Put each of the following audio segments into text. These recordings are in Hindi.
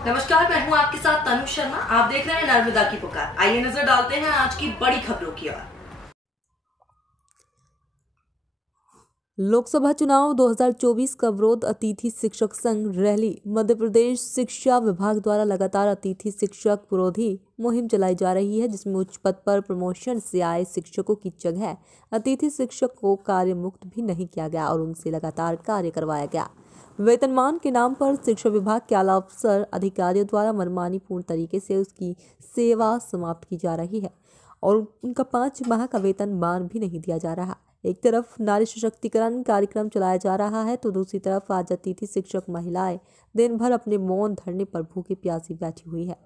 नमस्कार, मैं हूं आपके साथ तनु शर्मा। आप देख रहे हैं नर्मदा की पुकार। आइए नजर डालते हैं आज की बड़ी खबरों की ओर। लोकसभा चुनाव 2024 का विरोध अतिथि शिक्षक संघ रैली। मध्य प्रदेश शिक्षा विभाग द्वारा लगातार अतिथि शिक्षक विरोधी मुहिम चलाई जा रही है, जिसमें उच्च पद पर प्रमोशन से आए शिक्षकों की जगह अतिथि शिक्षक को कार्य मुक्त भी नहीं किया गया और उनसे लगातार कार्य करवाया गया। वेतनमान के नाम पर शिक्षा विभाग के आला अफसर अधिकारियों द्वारा मनमानी पूर्ण तरीके से उसकी सेवा समाप्त की जा रही है और उनका 5 माह का वेतनमान भी नहीं दिया जा रहा। एक तरफ नारी सशक्तिकरण कार्यक्रम चलाया जा रहा है तो दूसरी तरफ आज अतिथि शिक्षक महिलाएं दिन भर अपने मौन धरने पर भूखी प्यासी बैठी हुई है।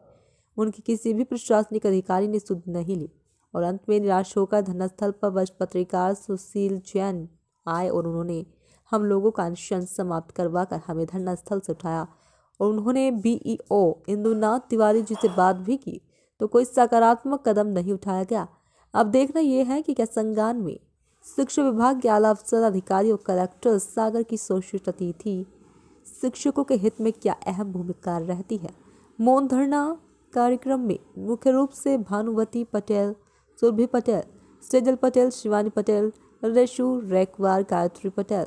उनकी किसी भी प्रशासनिक अधिकारी ने सुध नहीं ली और अंत में निराश होकर धरनास्थल पर वरिष्ठ पत्रकार सुशील जैन आए और उन्होंने हम लोगों का अनशन समाप्त करवा कर हमें धरनास्थल से उठाया और उन्होंने BEO इंदुनाथ तिवारी जी से बात भी की तो कोई सकारात्मक कदम नहीं उठाया गया। अब देखना यह है कि क्या संज्ञान में शिक्षा विभाग के आला अफसर अधिकारी और कलेक्टर सागर की शोषित अतिथि शिक्षकों के हित में क्या अहम भूमिका रहती है। मौन धरना कार्यक्रम में मुख्य रूप से भानुवती पटेल, सुरभि पटेल, सेजल पटेल, शिवानी पटेल, रेशु रेकवार, गायत्री पटेल,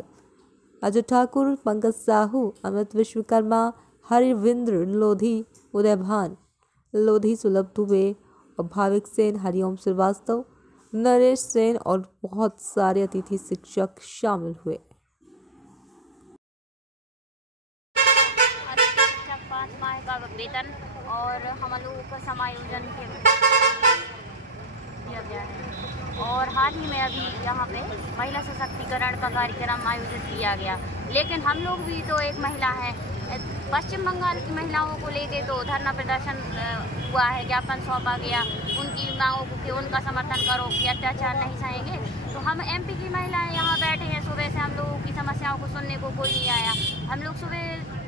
अजय ठाकुर, पंकज साहू, अमित विश्वकर्मा, हरिविंद्र लोधी, उदय भान लोधी, सुलभ दुबे और भाविक सेन, हरिओम श्रीवास्तव, नरेश सेन और बहुत सारे अतिथि शिक्षक शामिल हुए। 5 माह का वेतन और हम लोगों का समायोजन किया गया है और हाल ही में अभी यहाँ पे महिला सशक्तिकरण का कार्यक्रम आयोजित किया गया। लेकिन हम लोग भी तो एक महिला है। पश्चिम बंगाल की महिलाओं को लेके तो धरना प्रदर्शन हुआ है, ज्ञापन सौंपा गया उनकी मांगों को कि उनका समर्थन करो कि अत्याचार नहीं सहेंगे। तो हम MP की महिलाएं यहाँ बैठे हैं, सुबह से हम लोगों की समस्याओं को सुनने को कोई नहीं आया। हम लोग सुबह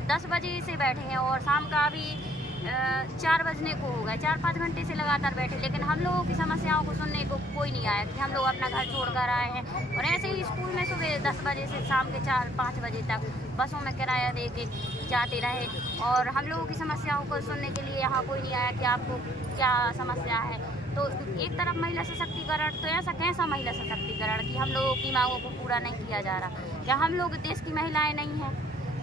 10 बजे से बैठे हैं और शाम का अभी 4 बजने को हो गए। 4-5 घंटे से लगातार बैठे, लेकिन हम लोगों की समस्याओं को सुनने को कोई नहीं आया कि हम लोग अपना घर छोड़कर आए हैं। और ऐसे ही स्कूल में सुबह 10 बजे से शाम के 4-5 बजे तक बसों में किराया दे के जाते रहे और हम लोगों की समस्याओं को सुनने के लिए यहाँ कोई नहीं आया कि आपको क्या समस्या है। तो एक तरफ महिला सशक्तिकरण, तो ऐसा कैसा महिला सशक्तिकरण कि हम लोगों की मांगों को पूरा नहीं किया जा रहा? क्या हम लोग देश की महिलाएं नहीं हैं?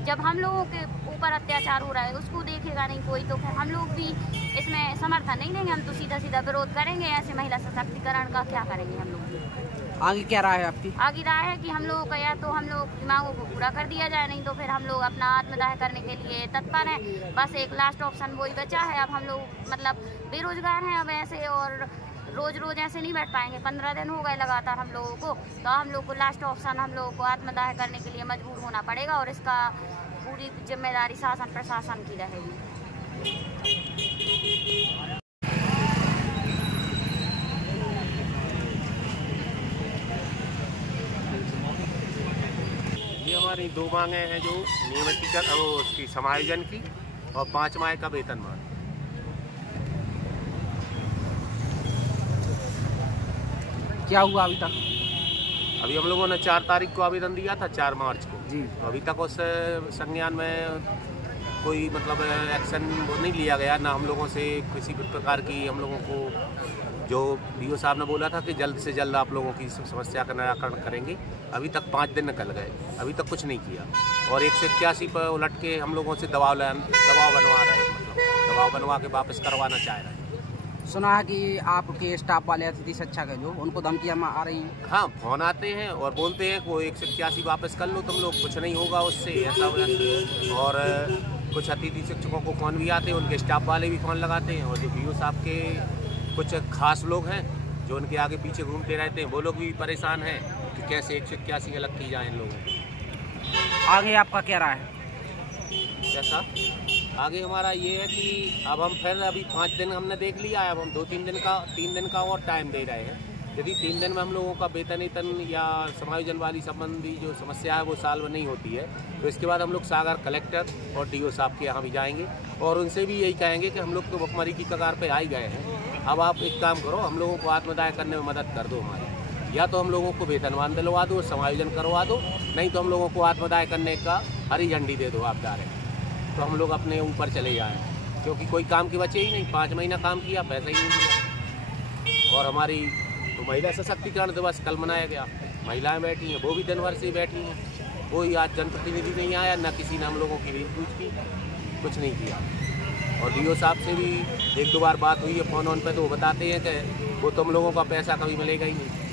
जब हम लोगों के ऊपर अत्याचार हो रहा है उसको देखेगा नहीं कोई, तो फिर हम लोग भी इसमें समर्थन नहीं देंगे। हम तो सीधा सीधा विरोध करेंगे। ऐसे महिला सशक्तिकरण का क्या करेंगे हम लोग? आगे क्या राय है आपकी? आगे राय है कि हम लोगों का या तो हम लोग की मांगों को पूरा कर दिया जाए, नहीं तो फिर हम लोग अपना आत्मदाह करने के लिए तत्पर हैं। बस एक लास्ट ऑप्शन वही बचा है। अब हम लोग मतलब बेरोजगार हैं अब ऐसे, और रोज रोज ऐसे नहीं बैठ पाएंगे। 15 दिन हो गए लगातार हम लोगों को, तो हम लोग को लास्ट ऑप्शन हम लोगों को आत्मदाह करने के लिए मजबूर होना पड़ेगा और इसका पूरी जिम्मेदारी शासन प्रशासन की रहेगी। ये हमारी 2 मांगे हैं जो नियमितीकरण उसकी समायोजन की और 5 माह का वेतनमान। क्या हुआ अभी तक? अभी हम लोगों ने 4 तारीख को आवेदन दिया था, 4 मार्च को जी। तो अभी तक उस संज्ञान में कोई मतलब एक्शन नहीं लिया गया। ना हम लोगों से किसी भी प्रकार की, हम लोगों को जो DO साहब ने बोला था कि जल्द से जल्द आप लोगों की समस्या का निराकरण करेंगे, अभी तक 5 दिन निकल गए, अभी तक कुछ नहीं किया। और 181 पर उलट के हम लोगों से दबाव बनवा रहे हैं, मतलब दबाव बनवा के वापस करवाना चाह रहे हैं। सुना है कि आपके स्टाफ वाले अतिथि शिक्षक है जो उनको धमकियाँ आ रही हैं। हाँ, फोन आते हैं और बोलते हैं कि वो 181 वापस कर लो तुम लोग, कुछ नहीं होगा उससे, ऐसा वैसा। और कुछ अतिथि शिक्षकों को फ़ोन भी आते हैं, उनके स्टाफ वाले भी फ़ोन लगाते हैं। और जो BO साहब के कुछ खास लोग हैं जो उनके आगे पीछे घूमते रहते हैं, वो लोग भी परेशान हैं कि कैसे 181 अलग की जाए इन लोगों को। आगे आपका क्या राय है? कैसा आगे हमारा ये है कि अब हम फिर अभी 5 दिन हमने देख लिया है, अब हम 3 दिन का और टाइम दे रहे हैं। यदि 3 दिन में हम लोगों का वेतन या समायोजन वाली संबंधी जो समस्या है वो सॉल्व नहीं होती है, तो इसके बाद हम लोग सागर कलेक्टर और DO साहब के यहाँ भी जाएंगे और उनसे भी यही कहेंगे कि हम लोग तो भुखमरी की कगार पे आ ही गए हैं। अब आप एक काम करो, हम लोगों को आत्मदाह करने में मदद कर दो हमारी, या तो हम लोगों को वेतनमान दिलवा दो, समायोजन करवा दो, नहीं तो हम लोगों को आत्मदाह करने का हरी झंडी दे दो आप डायरेक्ट, तो हम लोग अपने ऊपर चले जाएँ। क्योंकि कोई काम के बचे ही नहीं। 5 महीना काम किया, पैसा ही नहीं दिया। और हमारी तो महिला सशक्तिकरण दिवस कल मनाया गया, महिलाएं बैठी हैं, वो भी दिन भर से बैठी हैं। कोई आज जनप्रतिनिधि नहीं आया, न किसी ने हम लोगों की रील पूछ की, कुछ नहीं किया। और डीओ साहब से भी 1-2 बार बात हुई है फ़ोन ऑन पे, तो वो बताते हैं कि वो तुम लोगों का पैसा कभी मिलेगा ही नहीं।